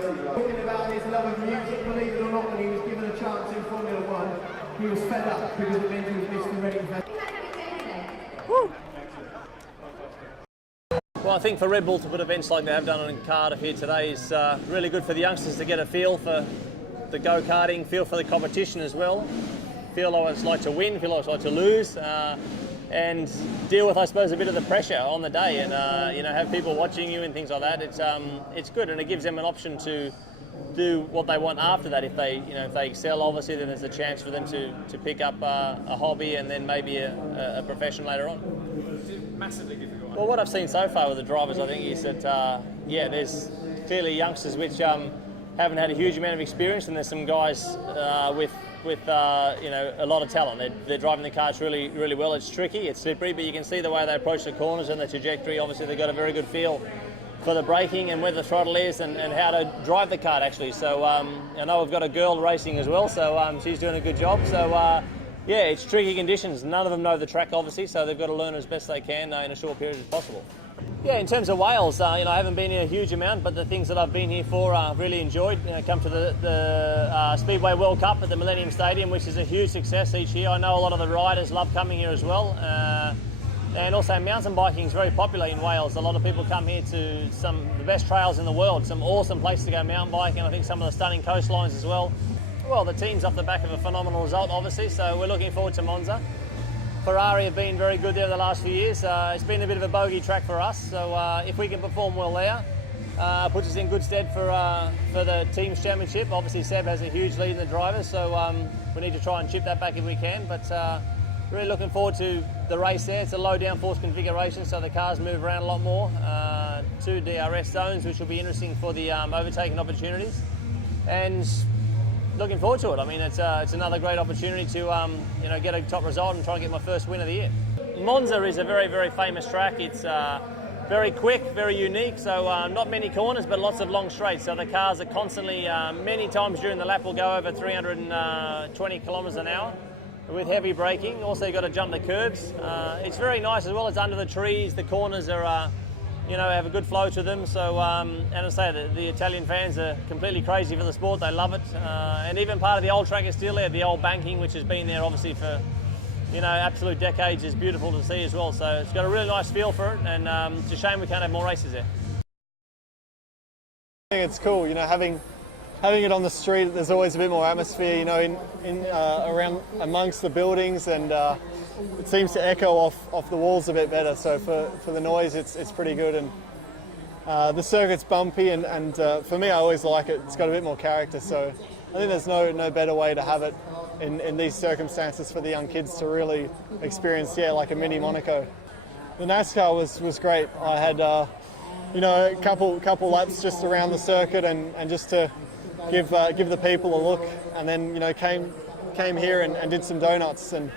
Talking about his love of music, believe it or not, when he was given a chance in Formula One, he was fed up because it meant he was missed the Reading Festival. Well, I think for Red Bull to put events like they have done in Cardiff here today is really good for the youngsters to get a feel for the go-karting, feel for the competition as well, feel what it's like to win, feel what it's like to lose, and deal with, I suppose, a bit of the pressure on the day, and have people watching you and things like that. It's good, and it gives them an option to do what they want after that. If they excel, obviously, then there's a chance for them to pick up a hobby and then maybe a profession later on. Is it massively difficult? Well, what I've seen so far with the drivers, I think, is that there's clearly youngsters which haven't had a huge amount of experience, and there's some guys with a lot of talent. They're driving the cars really, really well. It's tricky, it's slippery, but you can see the way they approach the corners and the trajectory. Obviously, they've got a very good feel for the braking and where the throttle is and how to drive the kart, actually. So I know we've got a girl racing as well, so she's doing a good job. So it's tricky conditions. None of them know the track, obviously, so they've got to learn as best they can in a short period as possible. Yeah, in terms of Wales, I haven't been here a huge amount, but the things that I've been here for, I've really enjoyed. Come to the Speedway World Cup at the Millennium Stadium, which is a huge success each year. I know a lot of the riders love coming here as well. And also mountain biking is very popular in Wales. A lot of people come here to some of the best trails in the world, some awesome places to go mountain biking, and I think some of the stunning coastlines as well. Well, the team's off the back of a phenomenal result, obviously, so we're looking forward to Monza. Ferrari have been very good there the last few years. It's been a bit of a bogey track for us, so if we can perform well there, puts us in good stead for the team's championship. Obviously, Seb has a huge lead in the drivers, so we need to try and chip that back if we can, but really looking forward to the race there. It's a low downforce configuration, so the cars move around a lot more. 2 DRS zones, which will be interesting for the overtaking opportunities. And looking forward to it. I mean, it's another great opportunity to get a top result and try and get my first win of the year. Monza is a very, very famous track. It's very quick, very unique, so not many corners, but lots of long straights. So the cars are constantly, many times during the lap will go over 320 kilometres an hour with heavy braking. Also, you've got to jump the curbs. It's very nice as well. It's under the trees. The corners are have a good flow to them. So, and I say that the Italian fans are completely crazy for the sport. They love it. And even part of the old track is still there. The old banking, which has been there obviously for, absolute decades, is beautiful to see as well. So it's got a really nice feel for it. And it's a shame we can't have more races there. I think it's cool, having it on the street. There's always a bit more atmosphere, around amongst the buildings, and it seems to echo off the walls a bit better. So for the noise, it's pretty good. And the circuit's bumpy, and for me, I always like it. It's got a bit more character. So I think there's no better way to have it in these circumstances for the young kids to really experience, like a mini Monaco. The NASCAR was great. I had a couple laps just around the circuit and just to give the people a look, and then came here and did some donuts and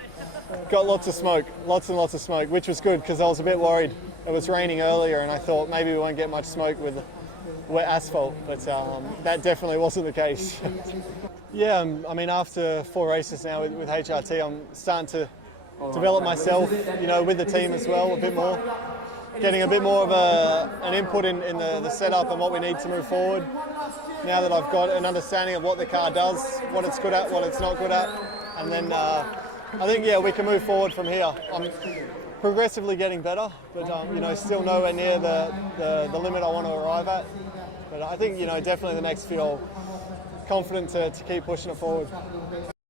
got lots and lots of smoke, which was good because I was a bit worried. It was raining earlier and I thought maybe we won't get much smoke with wet asphalt, but that definitely wasn't the case. Yeah, I mean, after 4 races now with HRT, I'm starting to develop myself, with the team as well a bit more, getting a bit more of an input in the setup and what we need to move forward. Now that I've got an understanding of what the car does, what it's good at, what it's not good at, and then I think, we can move forward from here. I'm progressively getting better, but still nowhere near the limit I want to arrive at. But I think, definitely the next few, I'm confident to keep pushing it forward.